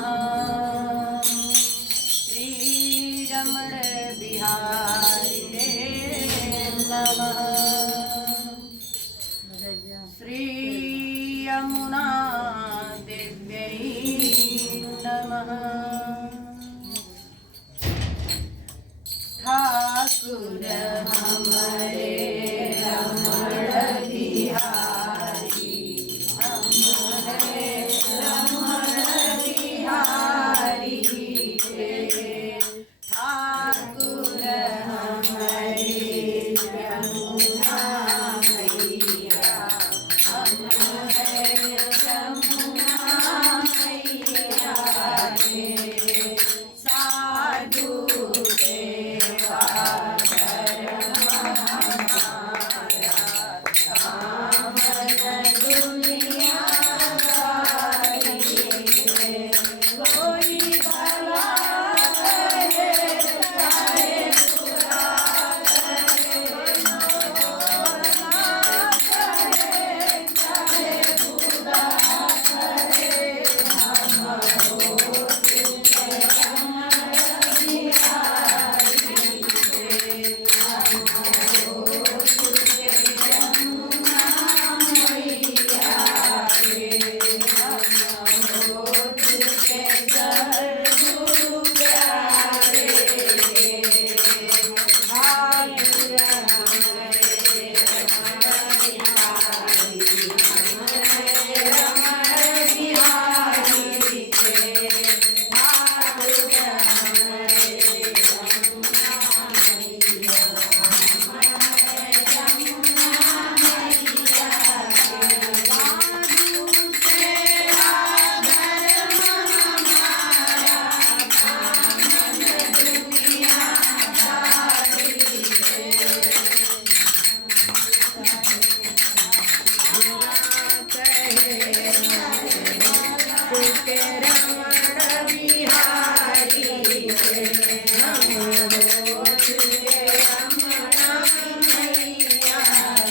नमः। श्री रमण बिहारी नमः। श्री यमुना देव्यै नमः। ठाकुर हमारे रमण बिहारी, हमारे रमण बिहारी के। ठाकुर हमारे यमुना मैया, हमारे यमुना मैया के। साधु देवा धर्म हमारा, कामन दुनिया दारी के। कोई भला करे चाहे बुरा करे, भला करे चाहे बुरा करे। हम हो तुझे रमण बिहारी के, हम हो तुझे यमुना मैया के। हम हो तुझे सद्गुरु प्यारे के। ठाकुर हमारे रमण बिहारी, हमारे रमण बिहारी के। ठाकुर हमारे यमुना मैया, हमारे यमुना मैया के। साधु तेरा धर्म हमारा, कामन दुनिया दारी के। तुझे रमण बिहारी के। हम हो तुझे यमुना मैया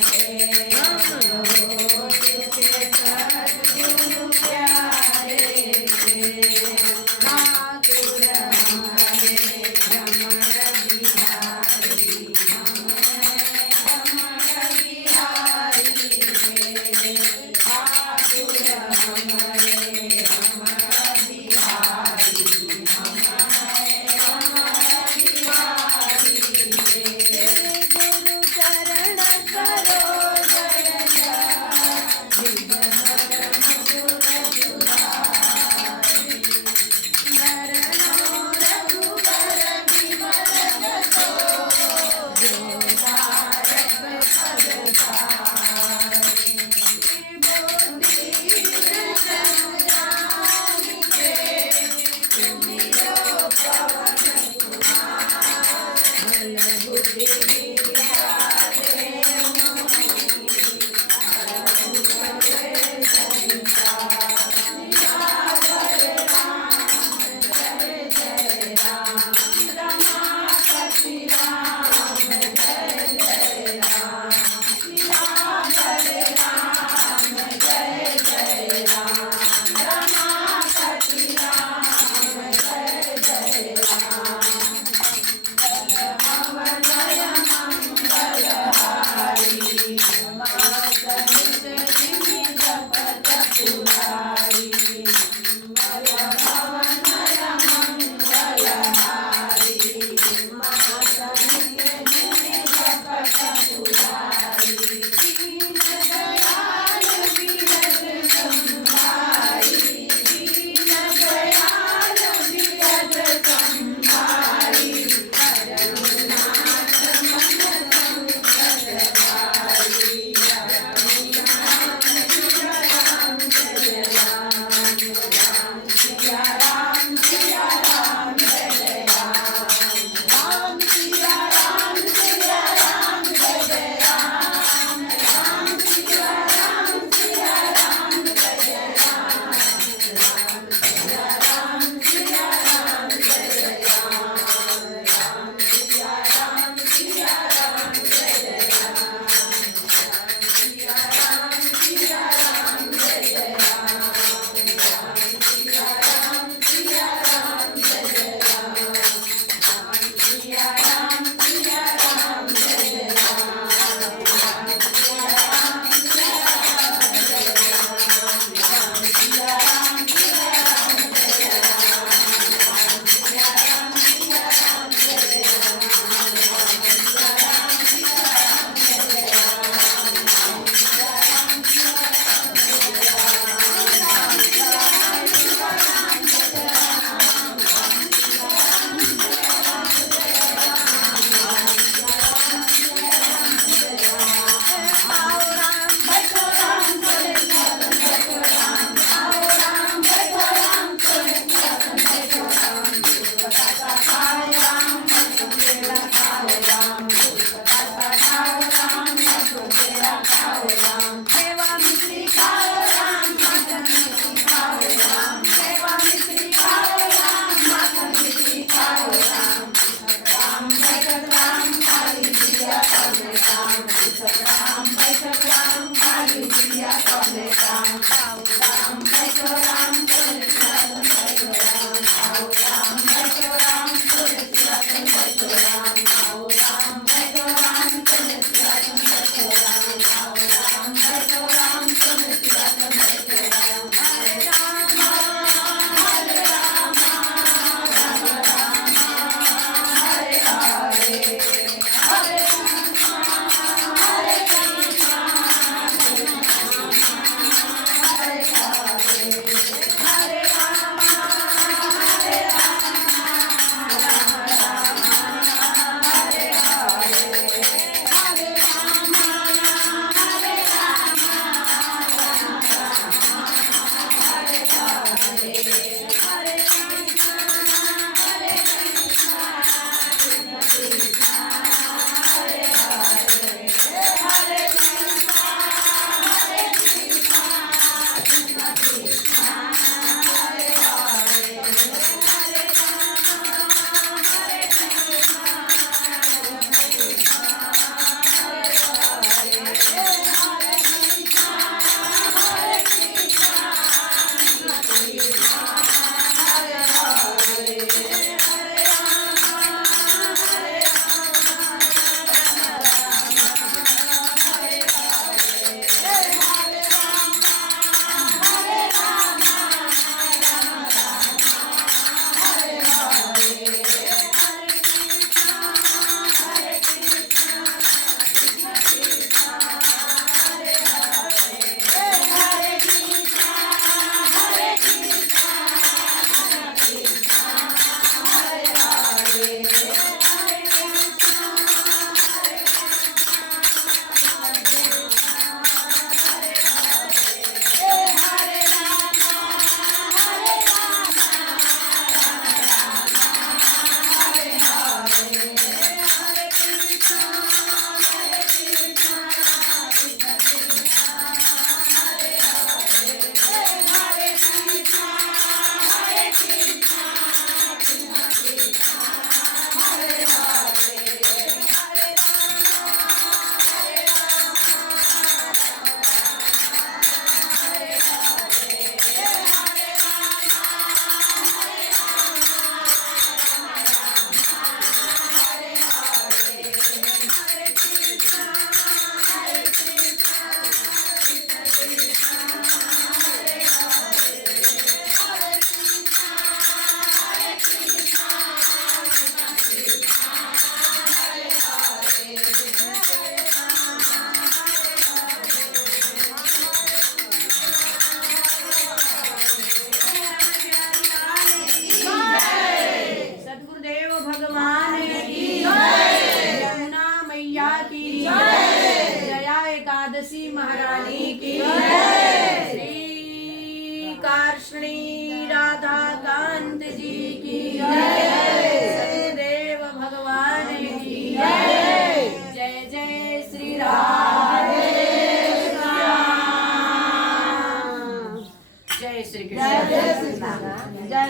के। हम हो तुझे सद्गुरु प्यारे के। ठाकुर हमारे रमण बिहारी, हमारे रमण बिहारी के। ठाकुर हमारे रमण बिहारी, हमारे रमण बिहारी के। गुरु चरण सरोज रज, निज मन मुकुर जुहारी।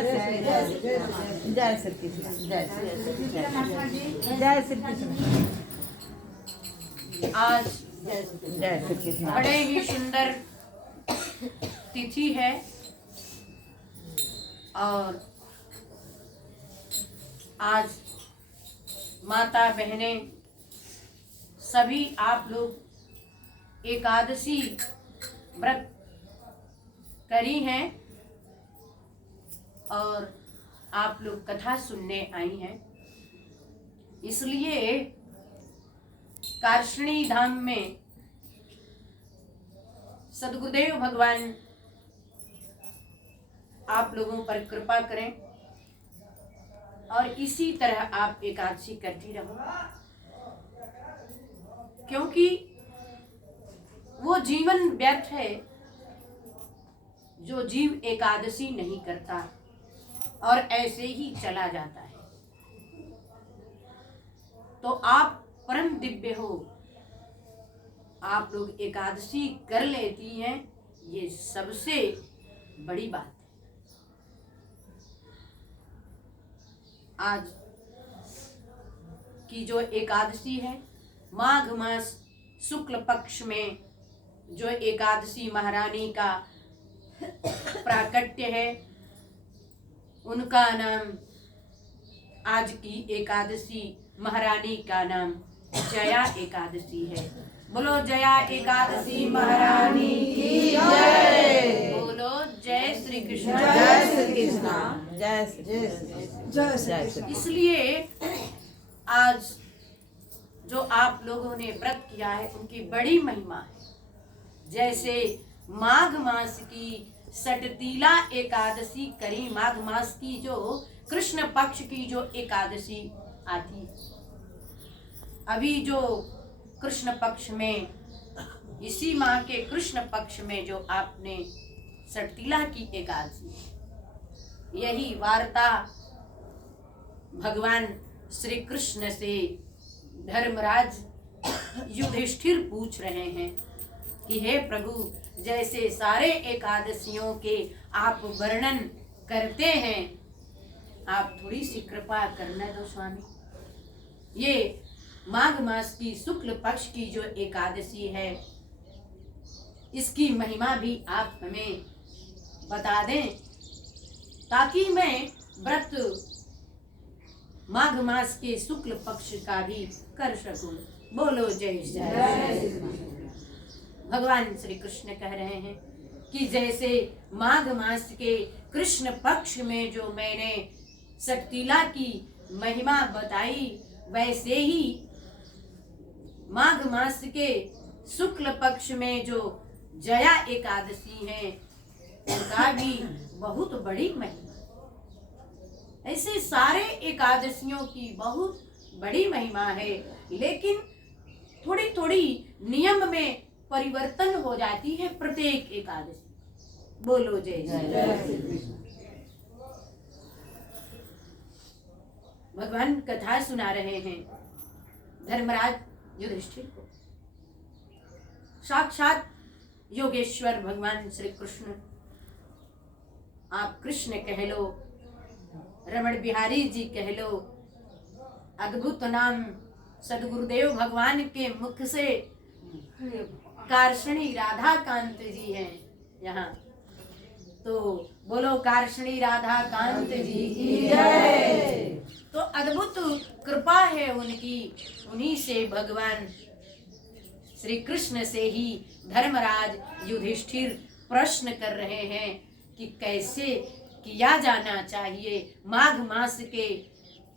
जय श्री कृष्ण। जय श्री कृष्ण। आज जय श्री कृष्ण। बड़े ही सुंदर तिथि है और आज माता बहनें सभी आप लोग एकादशी व्रत करी हैं और आप लोग कथा सुनने आई हैं। इसलिए कार्ष्णी धाम में सद्गुरुदेव भगवान आप लोगों पर कृपा करें और इसी तरह आप एकादशी करती रहो, क्योंकि वो जीवन व्यर्थ है जो जीव एकादशी नहीं करता और ऐसे ही चला जाता है। तो आप परम दिव्य हो, आप लोग एकादशी कर लेती हैं, ये सबसे बड़ी बात है। आज की जो एकादशी है, माघ मास शुक्ल पक्ष में जो एकादशी महारानी का प्राकट्य है, उनका नाम, आज की एकादशी महारानी का नाम जया एकादशी है। बोलो जया एकादशी महारानी की जय। बोलो जय श्री कृष्ण। जय श्री कृष्ण। जय श्री। इसलिए आज जो आप लोगों ने व्रत किया है उनकी बड़ी महिमा है। जैसे माघ मास की सटतीला एकादशी करी, माघ मास की जो कृष्ण पक्ष की जो एकादशी आती है, अभी जो कृष्ण पक्ष में, इसी माह के कृष्ण पक्ष में जो आपने सटतीला की एकादशी, यही वार्ता भगवान श्री कृष्ण से धर्मराज युधिष्ठिर पूछ रहे हैं कि हे प्रभु, जैसे सारे एकादशियों के आप वर्णन करते हैं, आप थोड़ी सी कृपा करना दो स्वामी। ये माघ मास की शुक्ल पक्ष की जो एकादशी है, इसकी महिमा भी आप हमें बता दें, ताकि मैं व्रत माघ मास के शुक्ल पक्ष का भी कर सकूं। बोलो जय जय। भगवान श्री कृष्ण कह रहे हैं कि जैसे माघ मास के कृष्ण पक्ष में जो मैंने सटतीला की महिमा बताई, वैसे ही माघ मास के शुक्ल पक्ष में जो जया एकादशी है, उनका भी बहुत बड़ी महिमा। ऐसे सारे एकादशियों की बहुत बड़ी महिमा है, लेकिन थोड़ी थोड़ी नियम में परिवर्तन हो जाती है प्रत्येक एकादशी। बोलो जय जय। भगवान कथा सुना रहे हैं धर्मराज युधिष्ठिर को। साक्षात योगेश्वर भगवान श्री कृष्ण, आप कृष्ण कह लो, रमण बिहारी जी कह लो, अद्भुत नाम सदगुरुदेव भगवान के मुख से कार्ष्णी राधा कांत जी हैं यहाँ, तो बोलो कार्ष्णी राधा कांत जी की जय। तो अद्भुत कृपा है उनकी, उन्हीं से भगवान श्री कृष्ण से ही धर्मराज युधिष्ठिर प्रश्न कर रहे हैं कि कैसे किया जाना चाहिए माघ मास के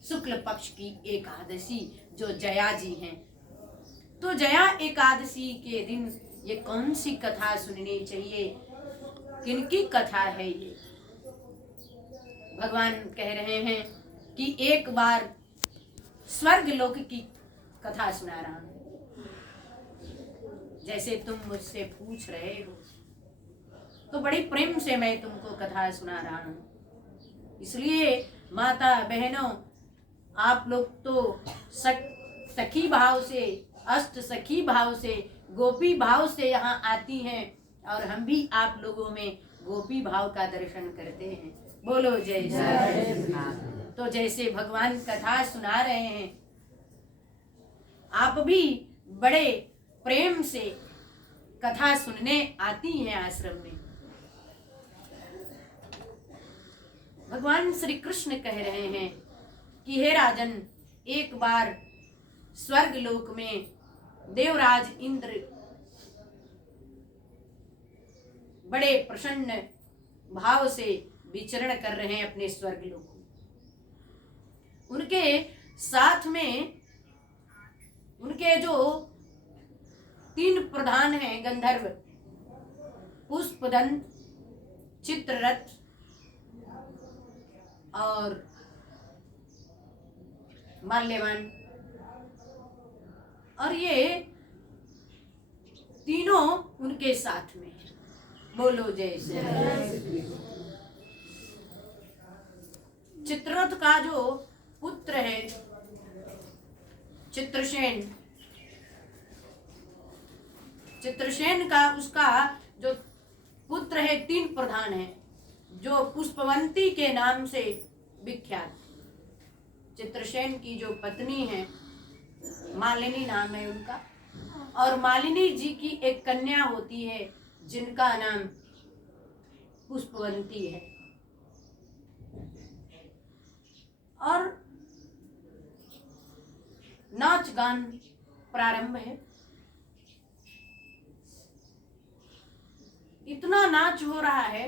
शुक्ल पक्ष की एकादशी जो जया जी हैं। तो जया एकादशी के दिन ये कौन सी कथा सुननी चाहिए, किनकी कथा है ये? भगवान कह रहे हैं कि एक बार स्वर्ग लोक की कथा सुना रहा हूं। जैसे तुम मुझसे पूछ रहे हो, तो बड़ी प्रेम से मैं तुमको कथा सुना रहा हूं। इसलिए माता बहनों, आप लोग तो सखी भाव से, अष्ट सखी भाव से, गोपी भाव से यहाँ आती हैं, और हम भी आप लोगों में गोपी भाव का दर्शन करते हैं। बोलो जय श्री कृष्ण। तो जैसे भगवान कथा सुना रहे हैं, आप भी बड़े प्रेम से कथा सुनने आती हैं आश्रम में। भगवान श्री कृष्ण कह रहे हैं कि हे राजन, एक बार स्वर्ग लोक में देवराज इंद्र बड़े प्रसन्न भाव से विचरण कर रहे हैं अपने स्वर्ग लोक में। उनके साथ में उनके जो 3 प्रधान हैं गंधर्व, पुष्पदंत, चित्ररथ और माल्यवान, और ये तीनों उनके साथ में हैं। बोलो जय श्री कृष्ण। चित्ररथ का जो पुत्र है चित्रसेन, चित्रसेन का उसका जो पुत्र है 3 प्रधान है जो पुष्पवंती के नाम से विख्यात। चित्रसेन की जो पत्नी है मालिनी नाम है उनका, और मालिनी जी की एक कन्या होती है जिनका नाम पुष्पवंती है। और नाच गान प्रारंभ है। इतना नाच हो रहा है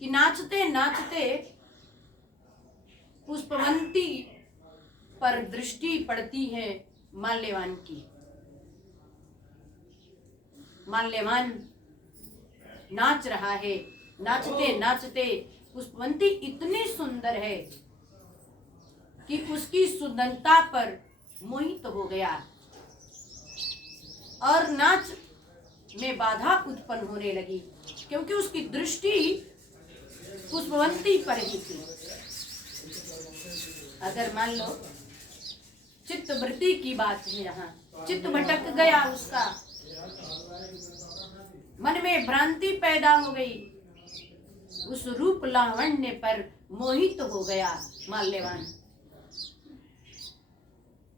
कि नाचते नाचते पुष्पवंती पर दृष्टि पड़ती है माल्यवान की। माल्यवान नाच रहा है। नाचते नाचते पुष्पवंती इतनी सुंदर है कि उसकी सुंदरता पर मोहित हो गया और नाच में बाधा उत्पन्न होने लगी, क्योंकि उसकी दृष्टि पुष्पवंती पर ही थी। अगर मान लो चित्तवृत्ति की बात है, यहाँ चित्त भटक गया, उसका मन में भ्रांति पैदा हो गई, उस रूप लावण्य पर मोहित हो गया माल्यवान।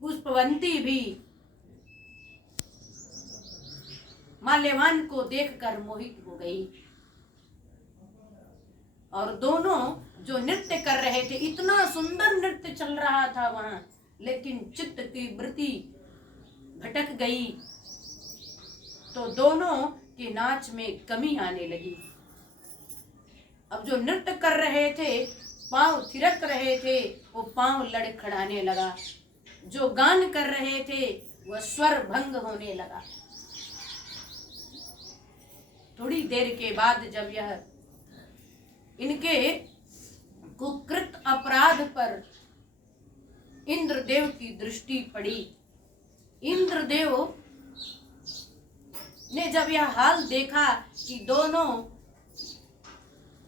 पुष्पवंती भी माल्यवान को देखकर मोहित हो गई, और दोनों जो नृत्य कर रहे थे, इतना सुंदर नृत्य चल रहा था वहां, लेकिन चित्त की वृत्ति भटक गई तो दोनों के नाच में कमी आने लगी। अब जो नृत्य कर रहे थे, पांव थिरक रहे थे, वो पांव लड़खड़ाने लगा। जो गान कर रहे थे वह स्वर भंग होने लगा। थोड़ी देर के बाद जब यह इनके कुकृत अपराध पर इंद्रदेव की दृष्टि पड़ी, इंद्रदेव ने जब यह हाल देखा कि दोनों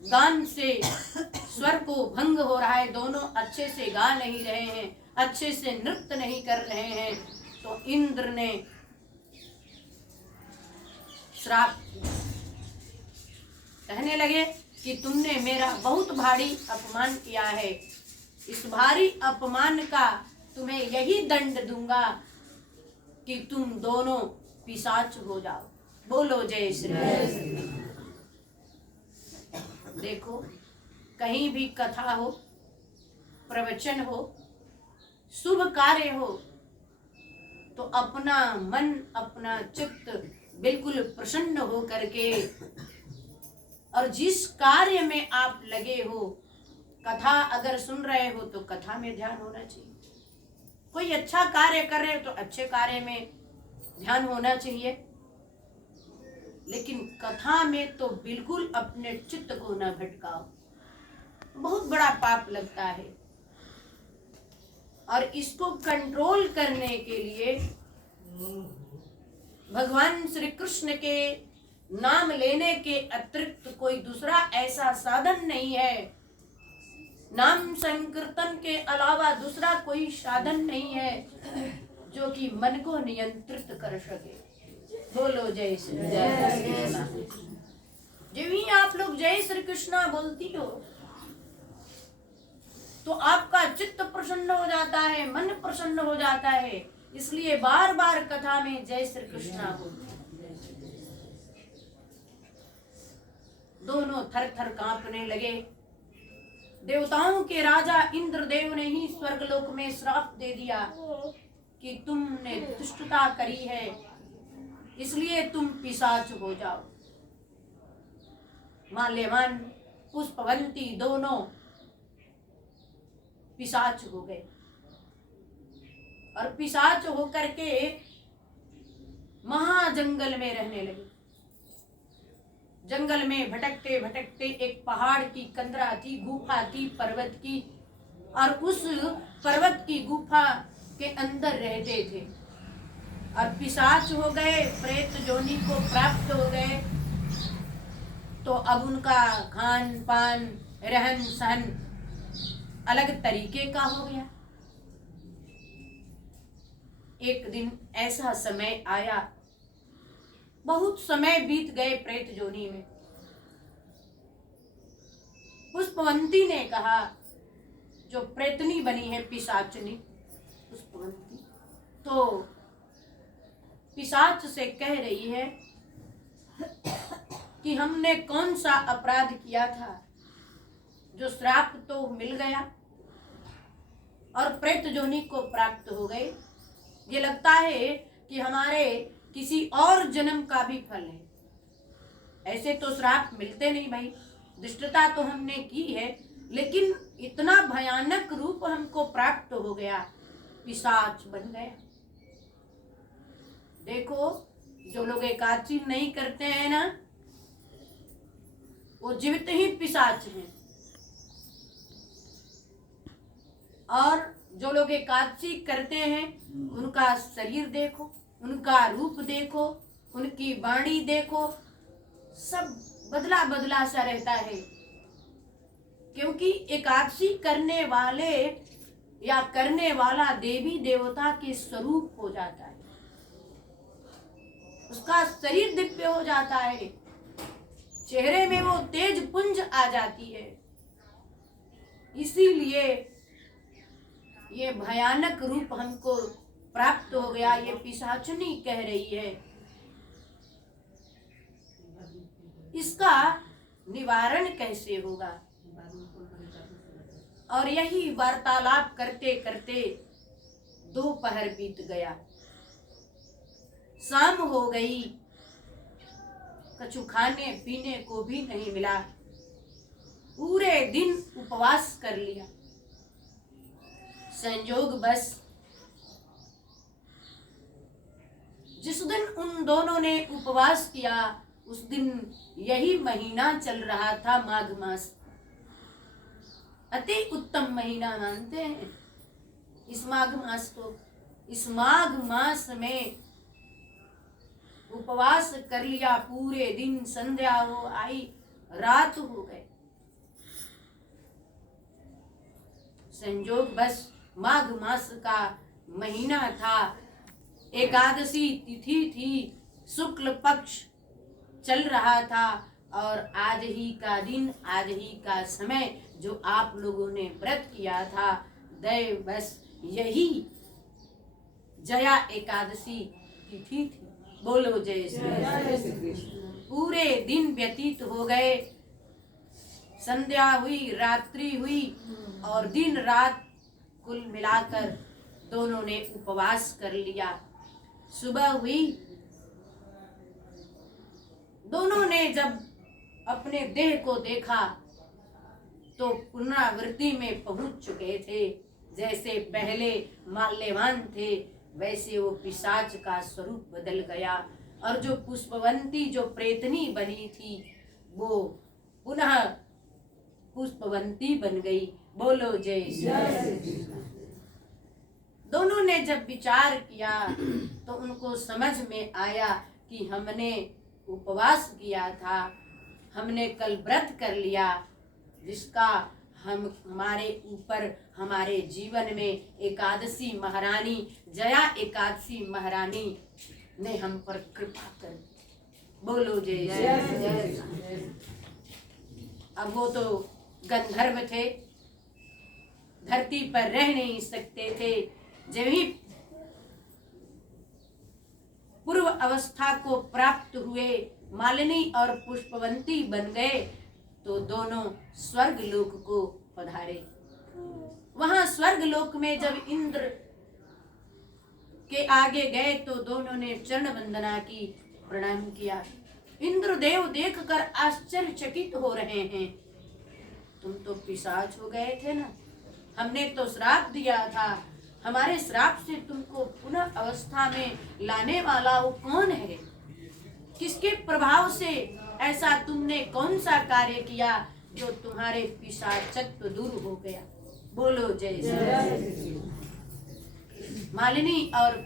गान से स्वर को भंग हो रहा है, दोनों अच्छे से गा नहीं रहे हैं, अच्छे से नृत्य नहीं कर रहे हैं, तो इंद्र ने श्राप कहने लगे कि तुमने मेरा बहुत भारी अपमान किया है, इस भारी अपमान का तुम्हें यही दंड दूंगा कि तुम दोनों पिशाच हो जाओ। बोलो जय श्री कृष्ण। देखो, कहीं भी कथा हो, प्रवचन हो, शुभ कार्य हो, तो अपना मन, अपना चित्त बिल्कुल प्रसन्न हो करके, और जिस कार्य में आप लगे हो, कथा अगर सुन रहे हो तो कथा में ध्यान होना चाहिए। कोई अच्छा कार्य कर रहे हो तो अच्छे कार्य में ध्यान होना चाहिए, लेकिन कथा में तो बिल्कुल अपने चित्त को न भटकाओ, बहुत बड़ा पाप लगता है। और इसको कंट्रोल करने के लिए भगवान श्री कृष्ण के नाम लेने के अतिरिक्त कोई दूसरा ऐसा साधन नहीं है, नाम संकीर्तन के अलावा दूसरा कोई साधन नहीं है जो कि मन को नियंत्रित कर सके। बोलो जय श्री कृष्ण। जब ही आप लोग जय श्री कृष्णा बोलती हो तो आपका चित्त प्रसन्न हो जाता है, मन प्रसन्न हो जाता है। इसलिए बार बार कथा में जय श्री कृष्णा बोलते। दोनों थर थर कांपने लगे। देवताओं के राजा इंद्रदेव ने ही स्वर्गलोक में श्राप दे दिया कि तुमने दुष्टता करी है, इसलिए तुम पिशाच हो जाओ। माल्यवान, पुष्पवंती दोनों पिशाच हो गए और पिशाच होकर के महाजंगल में रहने लगे। जंगल में भटकते भटकते एक पहाड़ की कंदरा थी, गुफा थी पर्वत की, और उस पर्वत की गुफा के अंदर रहते थे। और पिशाच हो गए, प्रेत जोनी को प्राप्त हो गए, तो अब उनका खान पान रहन सहन अलग तरीके का हो गया। एक दिन ऐसा समय आया, बहुत समय बीत गए प्रेत जोनी में। पुष्पवंती ने कहा, जो प्रेतनी बनी है पिशाचनी पुष्पवंती, तो पिशाच से कह रही है कि हमने कौन सा अपराध किया था जो श्राप तो मिल गया और प्रेत जोनी को प्राप्त हो गए। ये लगता है कि हमारे किसी और जन्म का भी फल है। ऐसे तो श्राप मिलते नहीं भाई, दुष्टता तो हमने की है, लेकिन इतना भयानक रूप हमको प्राप्त हो गया, पिशाच बन गया। देखो, जो लोग एकादशी नहीं करते हैं ना, वो जीवित ही पिशाच हैं, और जो लोग एकादशी करते हैं उनका शरीर देखो, उनका रूप देखो, उनकी वाणी देखो, सब बदला बदला सा रहता है। क्योंकि एकादशी करने वाले या करने वाला देवी देवता के स्वरूप हो जाता है, उसका शरीर दिव्य हो जाता है, चेहरे में वो तेज पुंज आ जाती है। इसीलिए ये भयानक रूप हमको प्राप्त हो गया। ये पिशाचनी कह रही है। इसका निवारण कैसे होगा? और यही वार्तालाप करते करते दोपहर बीत गया, शाम हो गई, कछु खाने पीने को भी नहीं मिला। पूरे दिन उपवास कर लिया। संयोग बस जिस दिन उन दोनों ने उपवास किया, उस दिन यही महीना चल रहा था, माघ मास। अति उत्तम महीना मानते हैं इस माघ मास को। इस माघ मास में उपवास कर लिया पूरे दिन, संध्या हो आई, रात हो गए। संयोग बस माघ मास का महीना था, एकादशी तिथि थी, शुक्ल पक्ष चल रहा था, और आज ही का दिन, आज ही का समय जो आप लोगों ने व्रत किया था, दैव बस यही जया एकादशी तिथि थी। बोलो जय श्री कृष्ण। पूरे दिन व्यतीत हो गए, संध्या हुई, रात्रि हुई, और दिन रात कुल मिलाकर दोनों ने उपवास कर लिया। सुबह हुई, दोनों ने जब अपने देह को देखा तो पुनरावृत्ति में पहुंच चुके थे। जैसे पहले माल्यवान थे, वैसे वो पिशाच का स्वरूप बदल गया, और जो पुष्पवंती जो प्रेतनी बनी थी वो पुनः पुष्पवंती बन गई। बोलो जय श्री। दोनों ने जब विचार किया तो उनको समझ में आया कि हमने उपवास किया था, हमने कल व्रत कर लिया, जिसका हमारे ऊपर, हमारे जीवन में एकादशी महारानी, जया एकादशी महारानी ने हम पर कृपा कर दी। बोलो जय जय। अब वो तो गंधर्व थे, धरती पर रह नहीं सकते थे। जब ही पूर्व अवस्था को प्राप्त हुए, मालिनी और पुष्पवंती बन गए, तो दोनों स्वर्ग लोक को पधारे। वहां स्वर्ग लोक में जब इंद्र के आगे गए तो दोनों ने चरण वंदना की, प्रणाम किया। इंद्रदेव देखकर आश्चर्यचकित हो रहे हैं। तुम तो पिशाच हो गए थे ना, हमने तो श्राप दिया था, हमारे श्राप से तुमको पुनः अवस्था में लाने वाला वो कौन है? किसके प्रभाव से ऐसा तुमने कौन सा कार्य किया जो तुम्हारे पिशाचत्व दूर हो गया? बोलो जय जय। मालिनी और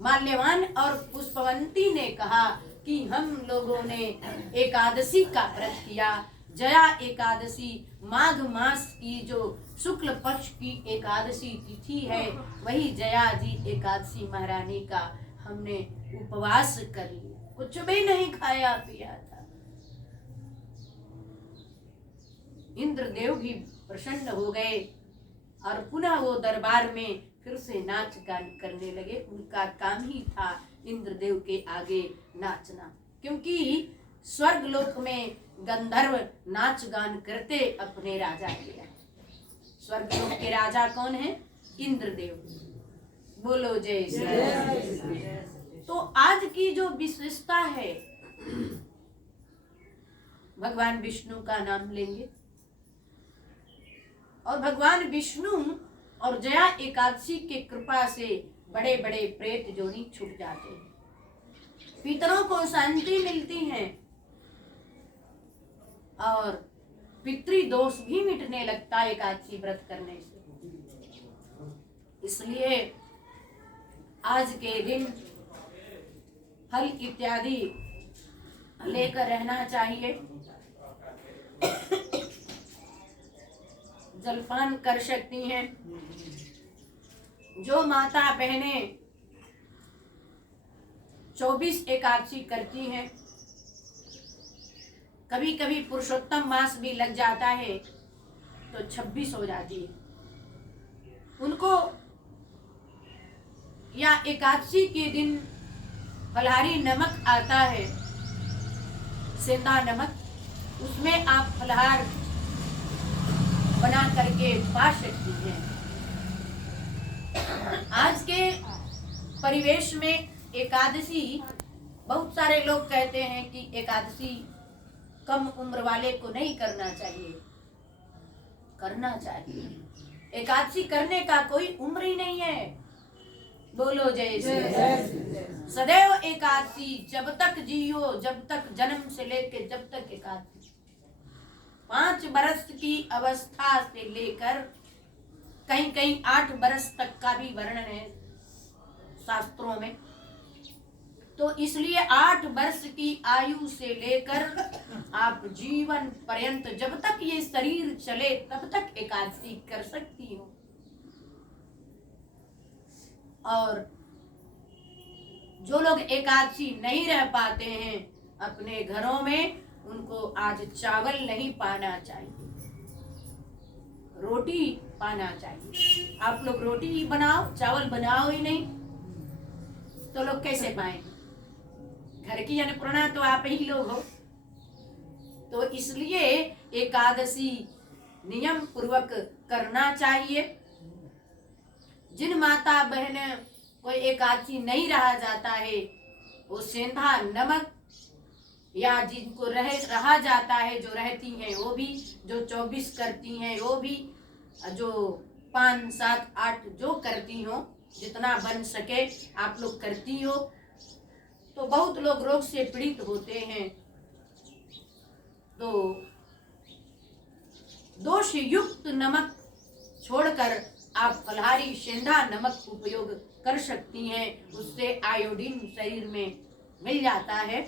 माल्यवान और पुष्पवंती ने कहा कि हम लोगों ने एकादशी का व्रत किया। जया एकादशी माघ मास की जो शुक्ल पक्ष की एकादशी तिथि है, वही जया जी एकादशी महारानी का हमने उपवास कर लिया, कुछ भी नहीं खाया पिया था। इंद्रदेव भी प्रसन्न हो गए और पुनः वो दरबार में फिर से नाच गान करने लगे। उनका काम ही था इंद्रदेव के आगे नाचना, क्योंकि स्वर्ग लोक में गंधर्व नाच गान करते अपने राजा के। स्वर्ग लोक के राजा कौन है? इंद्रदेव। बोलो जय जय। तो आज की जो विशेषता है, भगवान विष्णु का नाम लेंगे और भगवान विष्णु और जया एकादशी के कृपा से बड़े बड़े प्रेत जोनी छूट जाते हैं, पितरों को शांति मिलती है और पितृ दोष भी मिटने लगता है एकादशी व्रत करने से। इसलिए आज के दिन फल इत्यादि लेकर रहना चाहिए, जलपान कर सकती हैं। जो माता बहनें 24 एकादशी करती हैं, कभी कभी पुरुषोत्तम मास भी लग जाता है तो 26 हो जाती है, उनको या एकादशी के दिन फलाहारी नमक आता है, सेंधा नमक, उसमें आप फलाहार बना करके पा सकती हैं। आज के परिवेश में एकादशी, बहुत सारे लोग कहते हैं कि एकादशी कम उम्र वाले को नहीं करना चाहिए। करना चाहिए, एकादशी करने का कोई उम्र ही नहीं है। बोलो जय जय। सदैव एकादशी, जब तक जियो, जब तक जन्म से लेकर जब तक एकादशी। 5 बरस की अवस्था से लेकर कहीं कहीं 8 बरस तक का भी वर्णन है शास्त्रों में। तो इसलिए 8 वर्ष की आयु से लेकर आप जीवन पर्यंत, जब तक ये शरीर चले तब तक एकादशी कर सकती हो। और जो लोग एकादशी नहीं रह पाते हैं अपने घरों में, उनको आज चावल नहीं पाना चाहिए, रोटी पाना चाहिए। आप लोग रोटी ही बनाओ, चावल बनाओ ही नहीं तो लोग कैसे पाएंगे? घर की अन्नपूर्णा तो आप ही लोग हो। तो इसलिए एकादशी नियम पूर्वक करना चाहिए। जिन माता बहन कोई एकादशी नहीं रहा जाता है, वो सेंधा नमक, या जिनको रहा जाता है, जो रहती हैं वो भी, जो 24 करती हैं वो भी, जो 5, 7, 8 जो करती हो, जितना बन सके आप लोग करती हो। तो बहुत लोग रोग से पीड़ित होते हैं, तो दोष युक्त नमक छोड़कर आप फलाहारी सेंधा नमक उपयोग कर सकती हैं। उससे आयोडीन शरीर में मिल जाता है,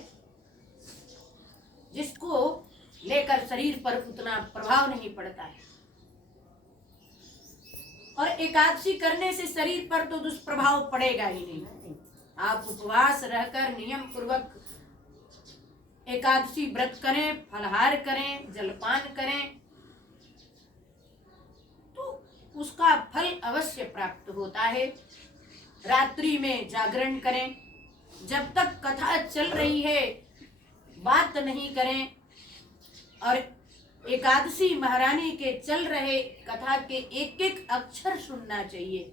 जिसको लेकर शरीर पर उतना प्रभाव नहीं पड़ता है। और एकादशी करने से शरीर पर तो दुष्प्रभाव पड़ेगा ही नहीं। आप उपवास रहकर नियम पूर्वक एकादशी व्रत करें, फलहार करें, जलपान करें तो उसका फल अवश्य प्राप्त होता है। रात्रि में जागरण करें, जब तक कथा चल रही है बात नहीं करें, और एकादशी महारानी के चल रहे कथा के एक एक अक्षर सुनना चाहिए,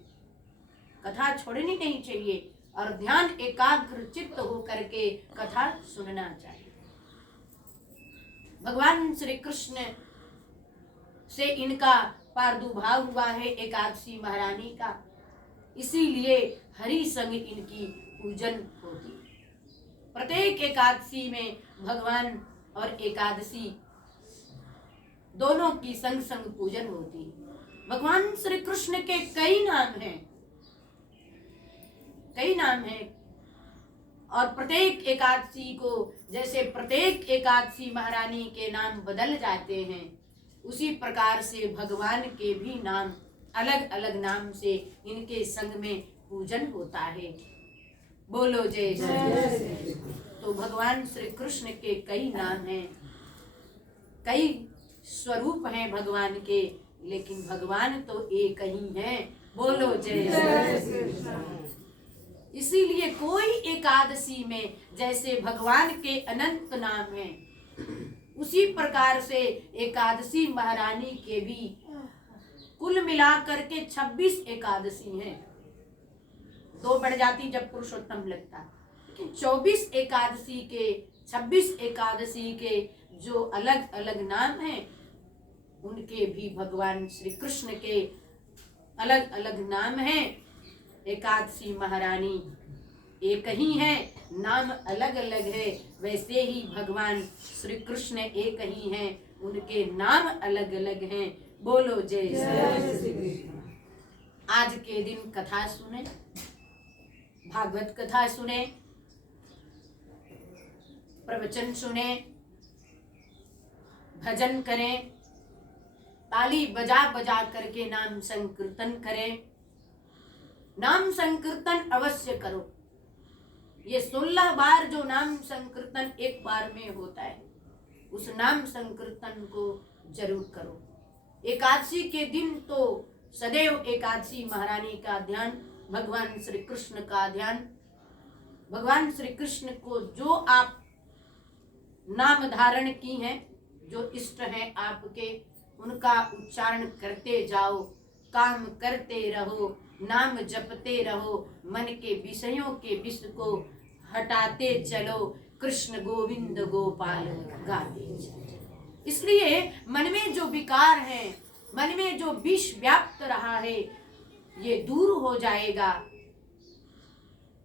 कथा छोड़नी नहीं चाहिए और ध्यान एकाग्र चित्त होकर के कथा सुनना चाहिए। भगवान श्री कृष्ण से इनका प्रादुर्भाव हुआ है एकादशी महारानी का, इसीलिए हरि संग इनकी पूजन होती। प्रत्येक एकादशी में भगवान और एकादशी दोनों की संग संग पूजन होती। भगवान श्री कृष्ण के कई नाम हैं, कई नाम हैं, और प्रत्येक एकादशी को जैसे प्रत्येक एकादशी महारानी के नाम बदल जाते हैं, उसी प्रकार से भगवान के भी नाम अलग अलग नाम से इनके संग में पूजन होता है। बोलो जय श्री। तो भगवान श्री कृष्ण के कई नाम हैं, कई स्वरूप हैं भगवान के, लेकिन भगवान तो एक ही हैं। बोलो जय श्री। इसीलिए कोई एकादशी में जैसे भगवान के अनंत नाम हैं, उसी प्रकार से एकादशी महारानी के भी कुल मिलाकर के 26 एकादशी हैं। 2 बढ़ जाती जब पुरुषोत्तम लगता, लेकिन 24 एकादशी के 26 एकादशी के जो अलग अलग नाम हैं, उनके भी भगवान श्री कृष्ण के अलग अलग नाम हैं। एकादशी महारानी एक ही है, नाम अलग अलग है, वैसे ही भगवान श्री कृष्ण एक ही हैं, उनके नाम अलग अलग हैं। बोलो जय श्री। आज के दिन कथा सुने, भागवत कथा सुने, प्रवचन सुने, भजन करें, ताली बजा बजा करके नाम संकीर्तन करें। नाम संकीर्तन अवश्य करो। ये 16 बार जो नाम संकीर्तन एक बार में होता है, उस नाम संकीर्तन को जरूर करो। एकादशी के दिन तो सदैव एकादशी महारानी का ध्यान, भगवान श्री कृष्ण का ध्यान, भगवान श्री कृष्ण को जो आप नाम धारण की हैं, जो इष्ट हैं आपके, उनका उच्चारण करते जाओ, काम करते रहो, नाम जपते रहो, मन के विषयों के विष को हटाते चलो, कृष्ण गोविंद गोपाल गाते चलो। इसलिए मन में जो विकार है, मन में जो विष व्याप्त रहा है, ये दूर हो जाएगा।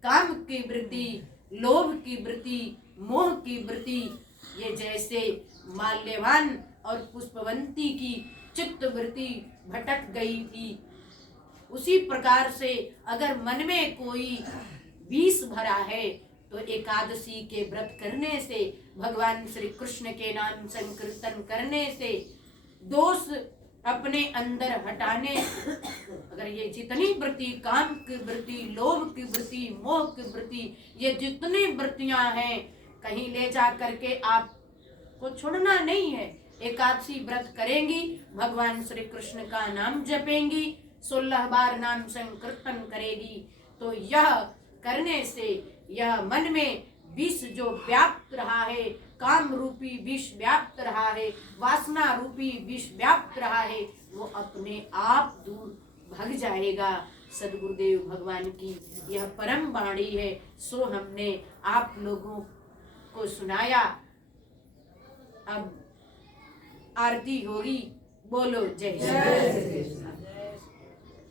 काम की वृत्ति, लोभ की वृत्ति, मोह की वृत्ति, ये जैसे माल्यवान और पुष्पवंती की चित्त वृत्ति भटक गई थी, उसी प्रकार से अगर मन में कोई विष भरा है, तो एकादशी के व्रत करने से, भगवान श्री कृष्ण के नाम संकीर्तन करने से, दोष अपने अंदर हटाने, अगर ये जितनी वृत्ति, काम की वृत्ति, लोभ की वृत्ति, मोह की वृत्ति, ये जितनी वृत्तियां हैं, कहीं ले जा करके आपको छोड़ना नहीं है। एकादशी व्रत करेंगी, भगवान श्री कृष्ण का नाम जपेंगी, 16 बार नाम संकीर्तन करेगी, तो यह करने से यह मन में विष जो व्याप्त रहा है, काम रूपी विष व्याप्त रहा है, वासना रूपी विष व्याप्त रहा है, वो अपने आप दूर भग जाएगा। सद्गुरुदेव भगवान की यह परम वाणी है, सो हमने आप लोगों को सुनाया। अब आरती होगी। बोलो जय श्री।